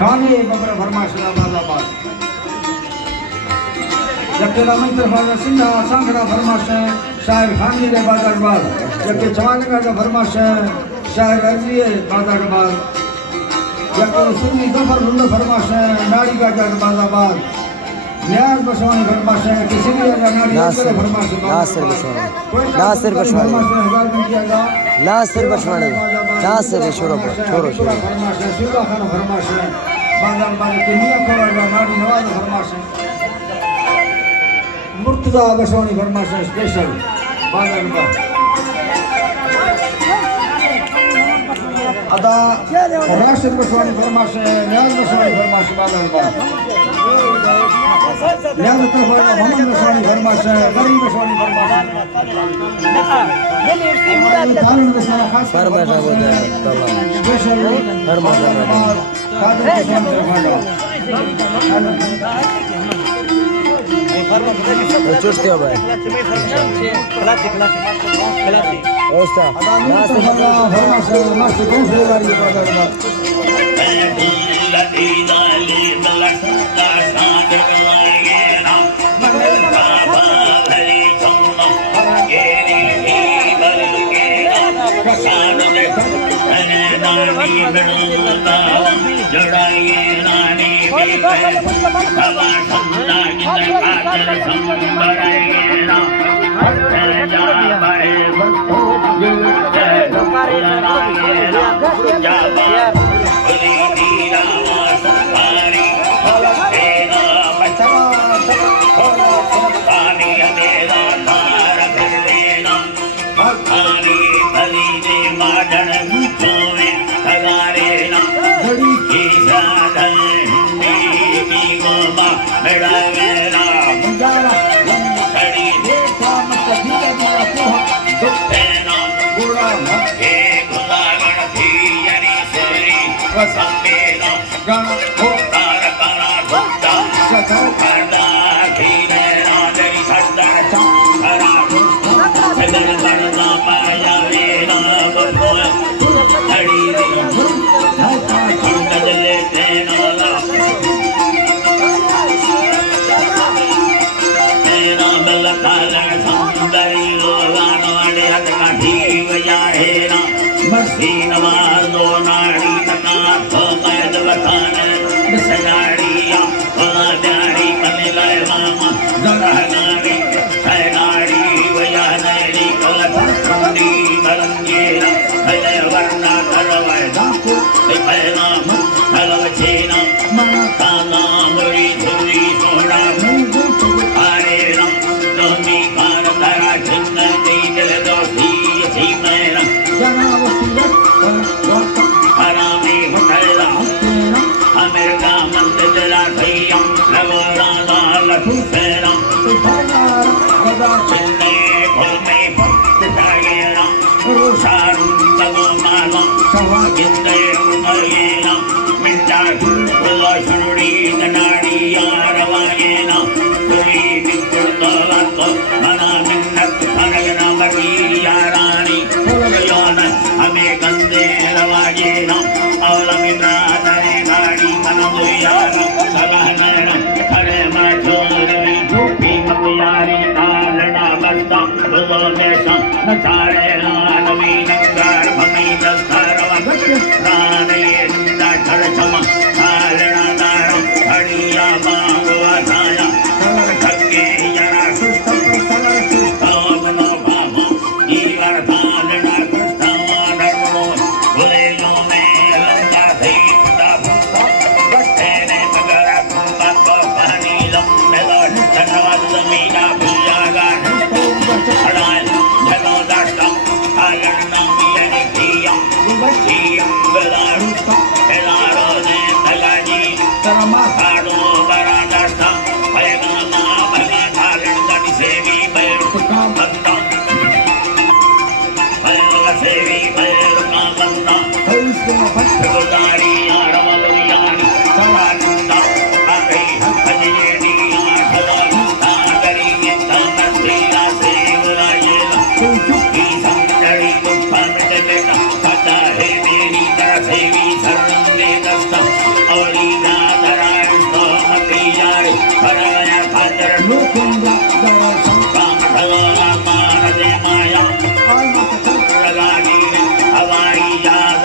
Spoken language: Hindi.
खाने बबर फरमाशला बाजाबाद जकेला मंत्र फाजा सिंधा सांगड़ा फरमाश शायर खानी रे बाजाबाद जके चवालगा का फरमाश शायर अर्जी बाजाबाद जके सुन्नी जफर हुंद फरमाश नाड़ी का बाजाबाद न्याज बसवानी फरमाश किसी भी नाड़ी का फरमाश नासिर बसवानी नासिर छोरो फरमाश सुल्ला खान फरमाश बाजार बाजार के मियां खोड़ा नाड़ी नवाज फरमाश मुर्तजा बसवानी फरमाश स्पेशल बाजार का अदा राशिद बसवानी फरमाश न्याज बसवानी फरमाश बाजार का न्याज तरफ मोहम्मद बसवानी फरमाश गरीब बसवानी फरमाश तालिम बसवानी खास फरमाश स्पेशल फरमाश कादर बसवानी चुटते हो भाई ओस्ता नासिर फरमाश मस्त कौन से वाली बाजार का Holy लोकेंद्र दर्शन राम भगवान माया आय माता हवाई जहाज